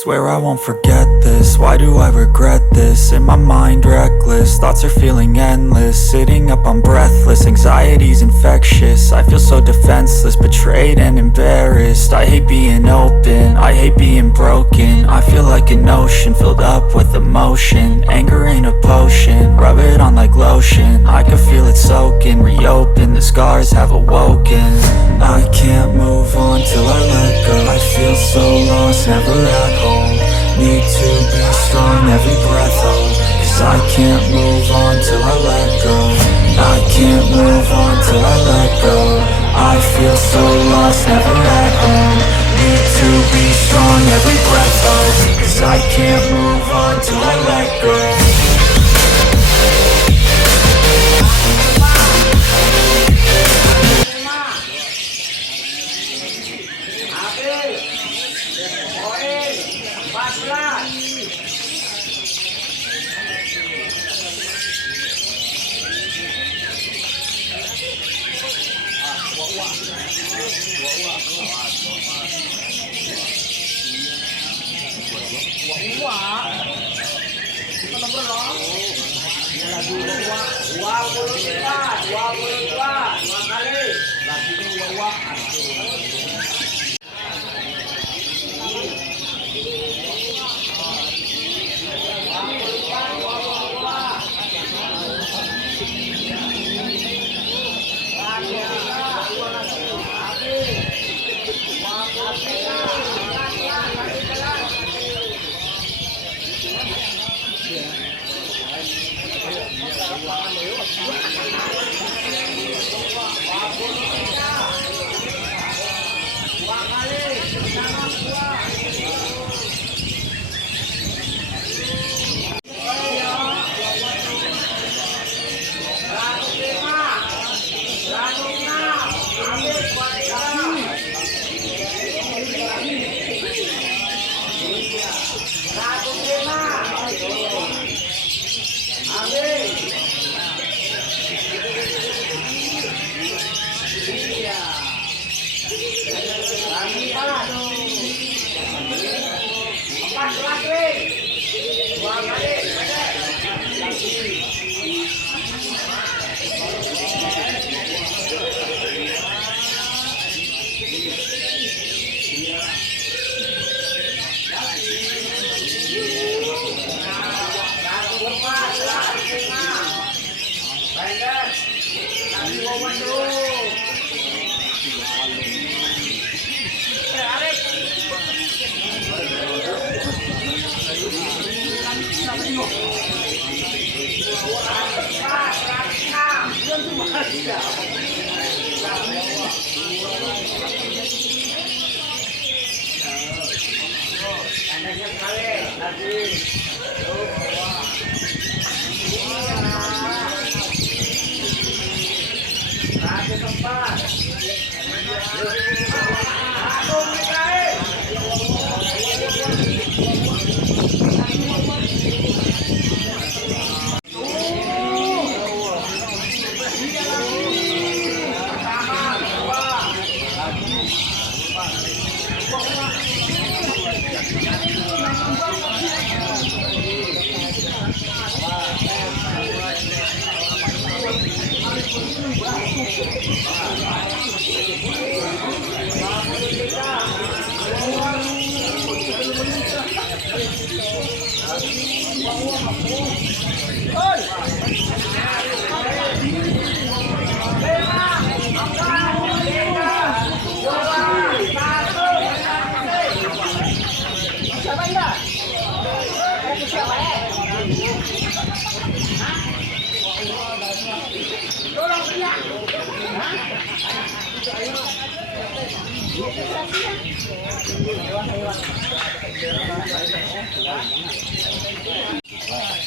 Swear I won't forget this, why do I regret this? In my mind reckless, thoughts are feeling endless. Sitting up, I'm breathless, anxiety's infectious. I feel so defenseless, betrayed and embarrassed. I hate being open, I hate being broken. I feel like an ocean, filled up with emotion. Anger ain't a potion, rub it on like lotion. I can feel it soaking, reopen, the scars have awoken. I can't move on till I let go. I feel so lost, never at home. Need to be strong, every breath hold. Cause I can't move on till I let go. I can't move on till I let go. I feel so lost, never at home. Need to be strong, every breath hold. Cause I can't move on till I let go.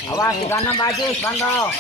Awas, 36 baju, pantau.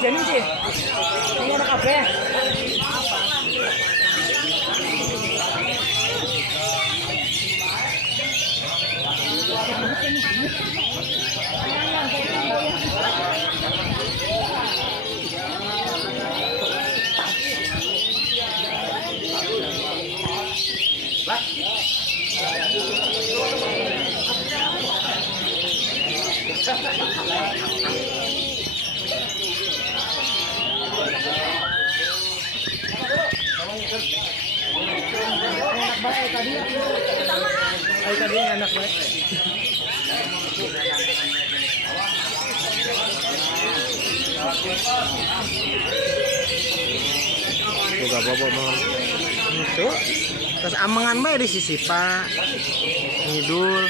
Ini sih. Ini ada kafe. Tadi enak banget. Juga bobo mohon. Itu. Terus amengan bae di sisi Pak. Ngidul.